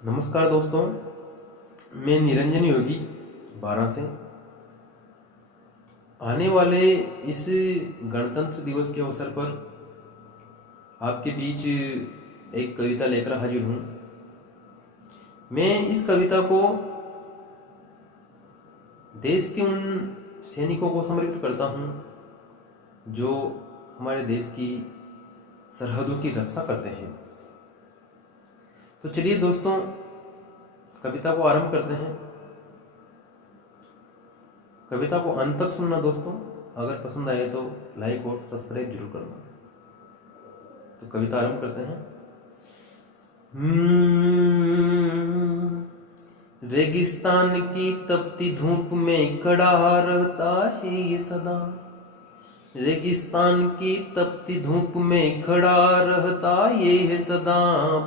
नमस्कार दोस्तों, मैं निरंजन योगी बारां से। आने वाले इस गणतंत्र दिवस के अवसर पर आपके बीच एक कविता लेकर हाजिर हूँ। मैं इस कविता को देश के उन सैनिकों को समर्पित करता हूँ जो हमारे देश की सरहदों की रक्षा करते हैं। तो चलिए दोस्तों, कविता को आरंभ करते हैं। कविता को अंत तक सुनना दोस्तों, अगर पसंद आए तो लाइक और सब्सक्राइब जरूर करना। तो कविता आरंभ करते हैं। रेगिस्तान की तपती धूप में खड़ा रहता है ये सदा। रेगिस्तान की तपती धूप में खड़ा रहता ये है सदा।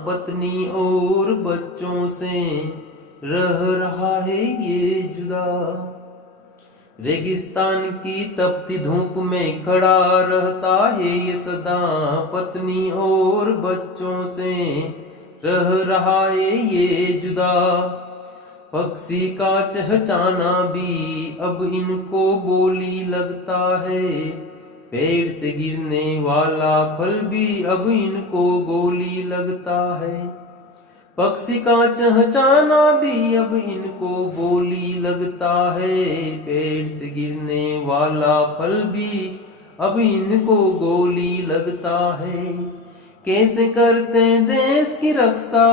पत्नी और बच्चों से रह रहा है ये जुदा। रेगिस्तान की तपती धूप में खड़ा रहता है ये सदा। पत्नी और बच्चों से रह रहा है ये जुदा। पक्षी का चहचहाना भी अब इनको बोली लगता है। पेड़ से गिरने वाला फल भी अब इनको गोली लगता है। पक्षी का चहचहाना भी अब इनको बोली लगता है। पेड़ से गिरने वाला फल भी अब इनको गोली लगता है। कैसे करते देश की रक्षा,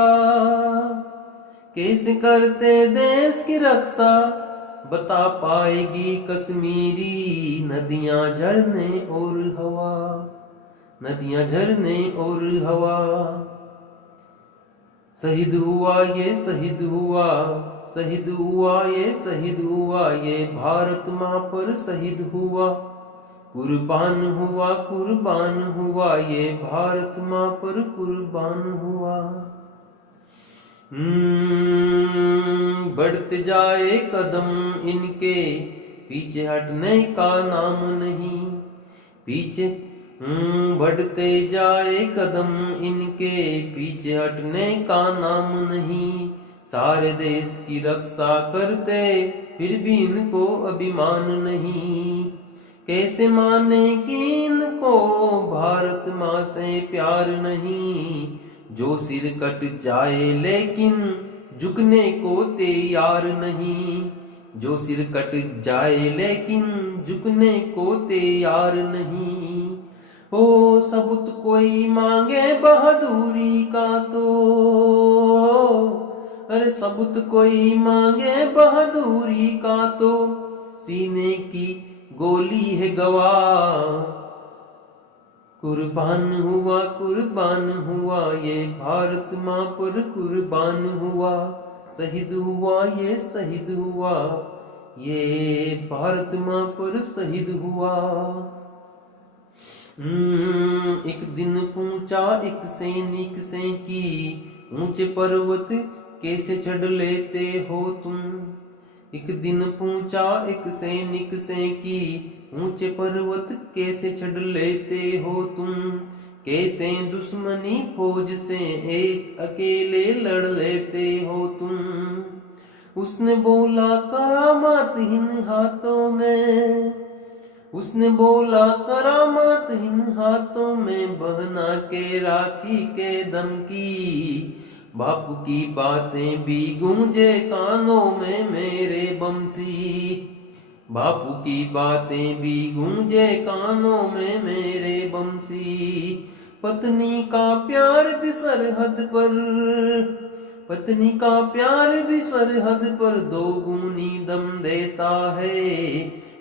कैसे करते देश की रक्षा, बता पाएगी कश्मीरी नदियां झरने और हवा। नदियां झरने और हवा। शहीद हुआ ये शहीद हुआ, शहीद हुआ ये शहीद हुआ, ये भारत माँ पर शहीद हुआ। कुर्बान हुआ कुर्बान हुआ, ये भारत माँ पर कुर्बान हुआ। बढ़ते जाए कदम इनके, पीछे हटने का नाम नहीं। पीछे बढ़ते जाए कदम इनके, पीछे हटने का नाम नहीं। सारे देश की रक्षा करते फिर भी इनको अभिमान नहीं। कैसे माने कि इनको भारत माँ से प्यार नहीं। जो सिर कट जाए लेकिन झुकने को तैयार नहीं। जो सिर कट जाए लेकिन झुकने को तैयार नहीं। ओ सबूत कोई मांगे बहादुरी का तो, अरे सबूत कोई मांगे बहादुरी का तो, सीने की गोली है गवाह। कुर्बान हुआ ये भारत माँ पर कुर्बान हुआ। शहीद हुआ ये शहीद हुआ, ये भारत माँ पर शहीद हुआ। एक दिन पूछा एक सैनिक से कि ऊंचे पर्वत कैसे चढ़ लेते हो तुम। एक दिन पूछा एक सैनिक से कि ऊंचे पर्वत कैसे चढ़ लेते हो तुम। कैसे दुश्मनी फौज से एक अकेले लड़ लेते हो तुम। उसने बोला करामात इन हाथों में, उसने बोला करामात इन हाथों में, बहना के राखी के दम की। बापू की बातें भी गूंजे कानों में मेरे बमसी। बापू की बातें भी गूंजे कानों में मेरे बमसी। पत्नी का प्यार भी सरहद पर, पत्नी का प्यार भी सरहद पर दोगुनी दम देता है।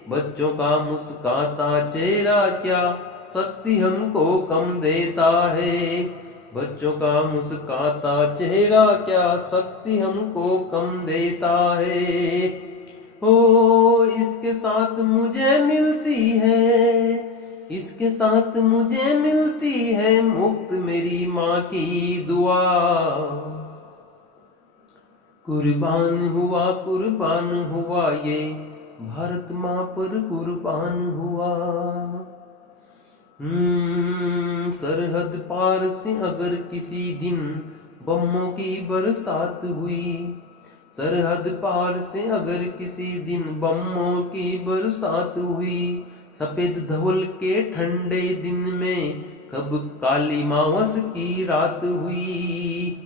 बच्चों का मुस्काता चेहरा क्या शक्ति हमको कम देता है। बच्चों का मुस्काता चेहरा क्या शक्ति हमको कम देता है। ओ इसके साथ मुझे मिलती है, इसके साथ मुझे मिलती है मुफ्त मेरी माँ की दुआ। कुर्बान हुआ ये भारत माँ पर कुर्बान हुआ। सरहद पार से अगर किसी दिन बमों की बरसात हुई। सरहद पार से अगर किसी दिन बमों की बरसात हुई, सफेद धवल के ठंडे दिन में कब काली मावस की रात हुई।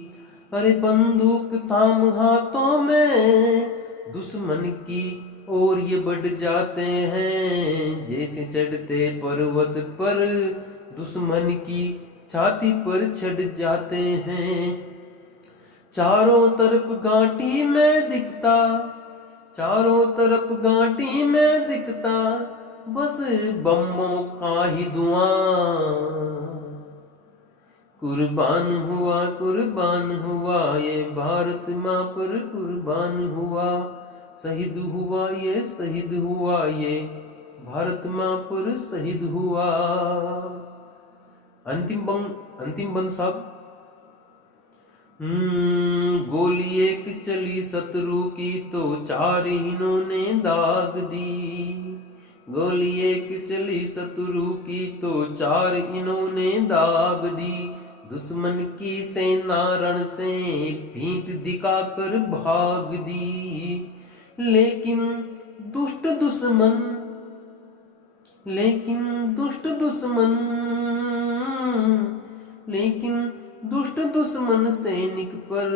अरे बंदूक थाम हाथों में दुश्मन की और ये बढ़ जाते हैं, जैसे चढ़ते पर्वत पर दुश्मन की छाती पर चढ़ जाते हैं। चारों तरफ घाटी में दिखता, चारों तरफ घाटी में दिखता बस बमों का ही धुआं। कुर्बान हुआ ये भारत माँ पर कुर्बान हुआ, शहीद हुआ ये शहीद हुआ ये भारत माँ पर शहीद हुआ। अंतिम बंद साहब। गोली एक चली शत्रु की तो चार इन्होंने दाग दी। गोली एक चली शत्रु की तो चार इन्होंने दाग दी। दुश्मन की सेना रण से पीठ दिखाकर भाग दी। लेकिन दुष्ट दुश्मन दुष्ट दुश्मन सैनिक पर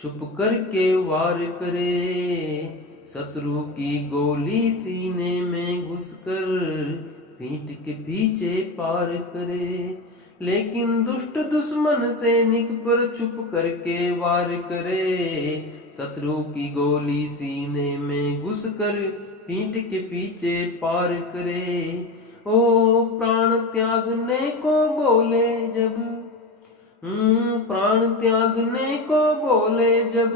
छुप करके वार करे। शत्रु की गोली सीने में घुसकर पीठ के पीछे पार करे। लेकिन दुष्ट दुश्मन सैनिक पर छुप करके वार करे। शत्रु की गोली सीने में घुसकर पीठ के पीछे पार करे। ओ प्राण त्यागने को बोले जब, प्राण त्यागने को बोले जब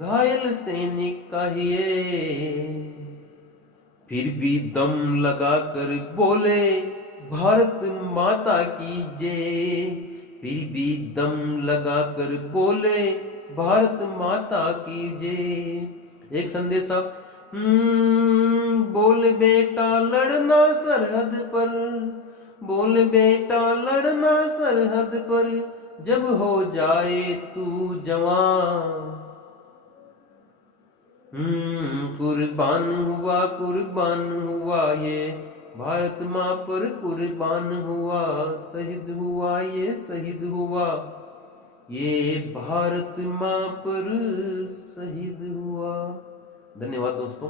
घायल सैनिक कहिए, फिर भी दम लगा कर बोले भारत माता की जय। फिर भी दम लगा कर बोले भारत माता की जय। एक संदेश अब, बोल बेटा लड़ना सरहद पर, बोल बेटा लड़ना सरहद पर, जब हो जाए तू जवान। कुर्बान हुआ ये भारत माँ पर कुर्बान हुआ, शहीद हुआ ये शहीद हुआ ये भारत माँ पर शहीद हुआ। धन्यवाद दोस्तों।